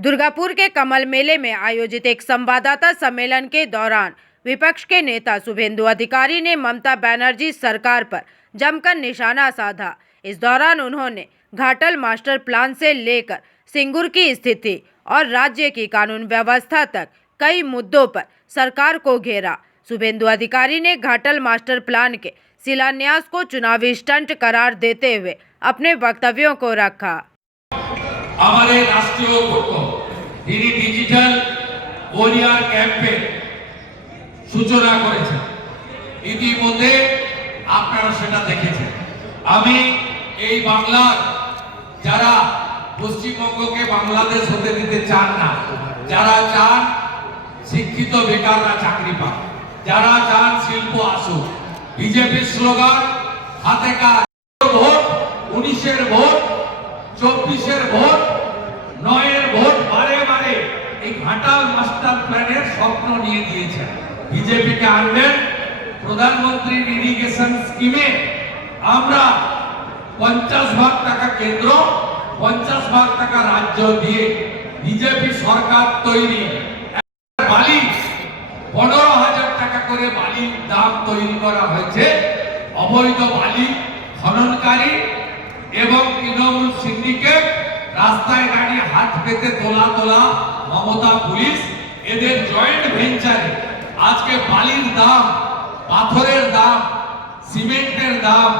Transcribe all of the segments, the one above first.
दुर्गापुर के कमल मेले में आयोजित एक संवाददाता सम्मेलन के दौरान विपक्ष के नेता शुभेंदु अधिकारी ने ममता बनर्जी सरकार पर जमकर निशाना साधा। इस दौरान उन्होंने घाटल मास्टर प्लान से लेकर सिंगूर की स्थिति और राज्य की कानून व्यवस्था तक कई मुद्दों पर सरकार को घेरा। शुभेंदु अधिकारी ने घाटल मास्टर प्लान के शिलान्यास को चुनावी स्टंट करार देते हुए अपने वक्तव्यों को रखा। हमारे राष्ट्रीय घोषणा তিনি ডিজিটাল ওয়ারিয়ার ক্যাম্পেইন সূচনা করেছেন। ইতিমধ্যে আপনারা সেটা দেখেছেন। আমি এই বাংলার যারা পশ্চিমবঙ্গকে বাংলাদেশ হতে দিতে চান না, যারা চান শিক্ষিত বেকাররা চাকরি পাক, যারা চান শিল্প আসুক, বিজেপির স্লোগান হাতে কাজ, ভোট 19-এর ভোট 24-এর ভোট 9-এর ভোট বারে বারে এই ঘাটাল মাস্টার প্ল্যানের স্বপ্ন নিয়ে দিয়েছেন। বিজেপিকে আনবেন প্রধানমন্ত্রীর ইরিগেশন স্কিমে আমরা 50 ভাগ টাকা কেন্দ্র 50 ভাগ টাকা রাজ্য দিয়ে বিজেপি সরকার তৈরি। বালি 15,000 টাকা করে বালির দাম তৈরি করা হয়েছে। অবৈধ বালি খননকারী এবং তৃণমূল সিন্ডিকেট রাস্তায় দাঁড়িয়ে হাত পেতে তোলা মমতা পুলিশ এদের জয়েন্ট ভেঞ্চারে আজকে বালির দাম, পাথরের দাম, সিমেন্টের দাম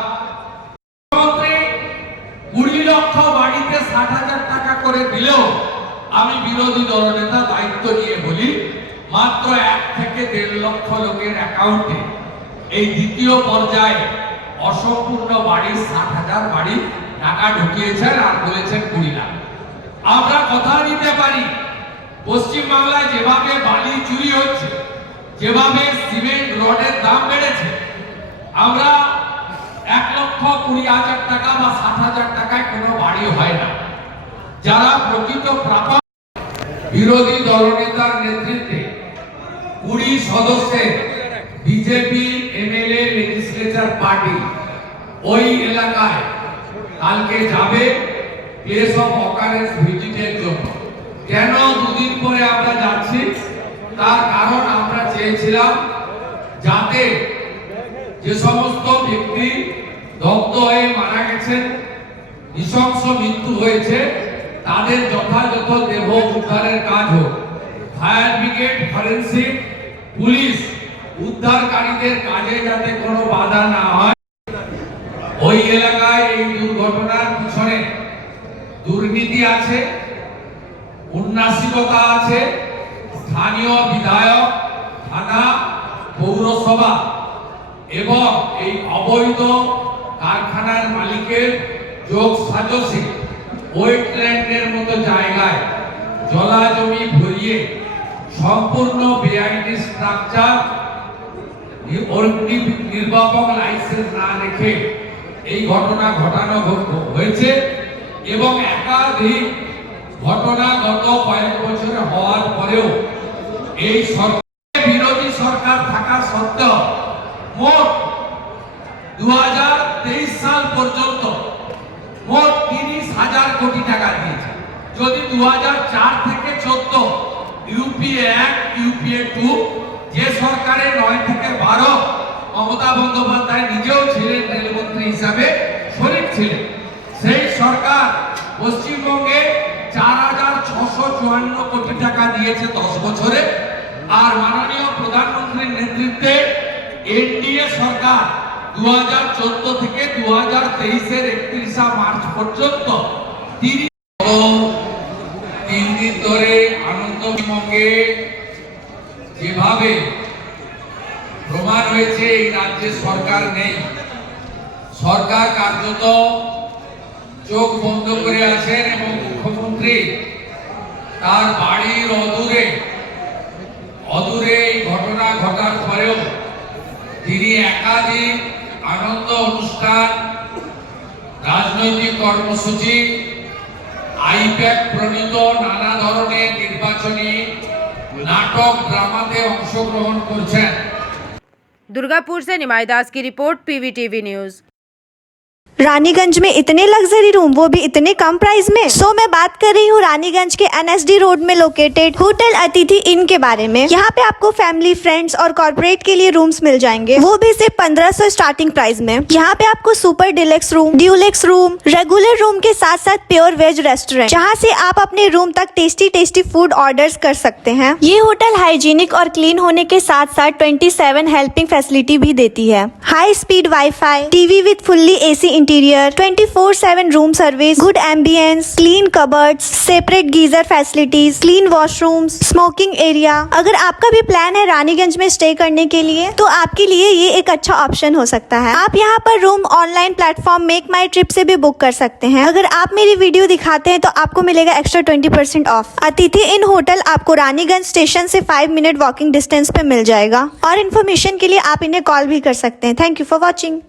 20 লক্ষ বাড়িতে 60,000 টাকা করে দিলেও আমি বিরোধী দলনেতা দায়িত্ব নিয়ে বলি মাত্র 1 থেকে 1.5 লক্ষ লোকের অ্যাকাউন্টে এই দ্বিতীয় পর্যায়ে অসম্পূর্ণ বাড়ির 60,000 বাড়ি টাকা ঢুকিয়েছেন আর বলেছেন 20 লাখ। আমরা কথা দিতে পারি পশ্চিম বাংলায় যেভাবে বালি চুরি হচ্ছে, যেভাবে সিমেন্ট রডের দাম বেড়েছে, আমরা 1,20,000 টাকা বা 60,000 টাকায় কোনো বাড়ি হয় না। যারা প্রকৃত প্রাপক বিরোধী দলনেতার নেতৃত্বে 20 সদস্যের বিজেপি এমএলএ লেজিসলেচার পার্টি ওই এলাকায় কালকে যাবে প্লেস অফ অকারেন্স ভিজিটের জন্য। কেন দুদিন পরে আমরা যাচ্ছি, তার কারণ আমরা চেয়েছিলাম যাতে যে সমস্ত ব্যক্তি দগ্ধ হয়ে মারা গেছেন, নৃশংস মৃত্যু হয়েছে, তাদের যথাযথ দেহ উদ্ধারের কাজ হোক। ফায়ার ব্রিগেড, ফরেনসিক, পুলিশ উদ্ধারকারীদের কাজে যাতে কোনো বাধা না হয়। ওই এলাকায় এই দুর্ঘটনার পিছনে দুর্নীতি আছে, উন্নাসিকতা আছে। স্থানীয় বিধায়ক, থানা, পৌরসভা এবং এই অবৈধ কারখানার মালিকের যোগ সাজসে ওয়েটল্যান্ডের মতো জায়গায় জলা জমি ভরিয়ে সম্পূর্ণ বেআইনি স্ট্রাকচার, নির্বাপক লাইসেন্স না রেখে এই ঘটনা ঘটানো হয়েছে এবং একাধিক ঘটনা গত কয়েক বছরে হওয়ার পরেও এই সরকার বিরোধী সরকার থাকা সত্ত্বেও মোট 2023 সাল পর্যন্ত মোট 30,000 কোটি টাকা দিয়েছে। যদি 2004 থেকে 14 ইউপিএ 1 ইউপিএ 2 যে সরকারের 9 থেকে 12 মমতা বন্দ্যোপাধ্যায় নিজেও ছিলেন রেলমন্ত্রী হিসাবে শরিক ছিলেন, সেই সরকার পশ্চিমবঙ্গে 4,654 কোটি টাকা দিয়েছে 10 বছরে। আর মাননীয় প্রধানমন্ত্রীর নেতৃত্বে এনডিএ সরকার 2014 থেকে 2023-এর 31 মার্চ পর্যন্ত 3 দিন ধরে আনন্দবঙ্গে যেভাবে প্রমাণ হয়েছে এই রাজ্যে সরকার নেই, সরকার কার্যত চোখ বন্ধ করে আছেন এবং মুখ্যমন্ত্রী তার বাড়ির অদূরে এই ঘটনা ঘটার পরেও তিনি একাধিক আনন্দ অনুষ্ঠান, রাজনৈতিক কর্মসূচি, আইপ্যাক প্রণীত নানা ধরনের নির্বাচনী নাটক, ড্রামাতে অংশগ্রহণ করছেন। दुर्गापुर से निमाई दास की रिपोर्ट, पीवीटीवी न्यूज। रानीगंज में इतने लग्जरी रूम, वो भी इतने कम प्राइस में। सो मैं बात कर रही हूँ रानीगंज के NSD रोड में लोकेटेड होटल अतिथि इन के बारे में। यहाँ पे आपको फैमिली, फ्रेंड्स और कॉर्पोरेट के लिए रूम्स मिल जाएंगे, वो भी सिर्फ 1500 स्टार्टिंग प्राइस में। यहाँ पे आपको super deluxe room, Dulux room, regular room के साथ साथ प्योर वेज रेस्टोरेंट, जहाँ से आप अपने रूम तक टेस्टी फूड ऑर्डर्स कर सकते हैं। ये होटल हाइजीनिक और क्लीन होने के साथ साथ 27 हेल्पिंग फैसिलिटी भी देती है। High speed wifi, TV with fully AC interior, 24/7 room service, good ambience, clean cupboards, separate geyser facilities, clean washrooms, smoking area. अगर आपका भी प्लान है रानीगंज में स्टे करने के लिए, तो आपके लिए ये एक अच्छा ऑप्शन हो सकता है। आप यहाँ पर रूम ऑनलाइन प्लेटफॉर्म मेक माई ट्रिप से भी बुक कर सकते हैं। अगर आप मेरी वीडियो दिखाते हैं तो आपको मिलेगा एक्स्ट्रा 20% ऑफ। अतिथि इन होटल आपको रानीगंज स्टेशन से 5 मिनट वॉकिंग डिस्टेंस पे मिल जाएगा। और इन्फॉर्मेशन के लिए आप इन्हें कॉल भी कर सकते हैं। Thank you for watching.